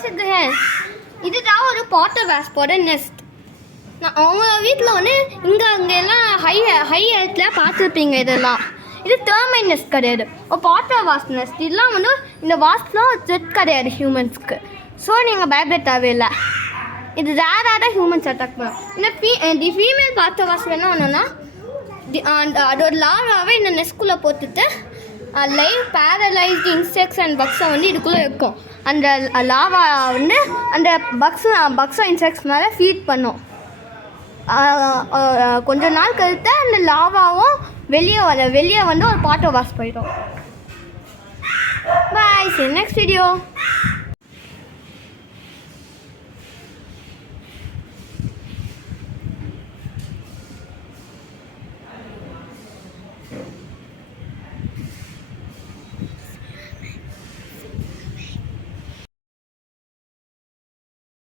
வாசிக்கிறேன். இதுதான் ஒரு பாட்டர் வாஸ்போட நெஸ்ட். நான் அவங்க வீட்டில் வந்து அங்கெல்லாம் ஹை ஹெல்த்தில் பார்த்துருப்பீங்க. இதெல்லாம் இது டெர்மைட் நெஸ்ட் கிடையாது, ஒரு பாட்டர் வாஸ்ப் நெஸ்ட். இதெல்லாம் வந்து இந்த வாஸ்ப்லாம் த்ரெட் கிடையாது ஹியூமன்ஸ்க்கு. ஸோ நீங்கள் பயப்பட தேவையில்லை. இது ரேராக ஹியூமன்ஸ் அட்டாக் பண்ணும். இந்த ஃபீமேல் பாட்டர் வாஸ்ப் என்ன ஒன்றுன்னா அதோட லாவாவே இந்த நெஸ்ட்குள்ளே போட்டுட்டு லைவ் பேரலைஸ்டு இன்செக்ட்ஸ் அண்ட் பக்ஸை வந்து இதுக்குள்ளே இருக்கும். அந்த லாவா வந்து அந்த பக்ஸை இன்செக்ட்ஸ் மேலே ஃபீட் பண்ணும். கொஞ்ச நாள் கழித்து அந்த லாவாவும் வெளியே வந்து ஒரு பாட்டர் வாஷ் போயிடும். பாய், see you next video.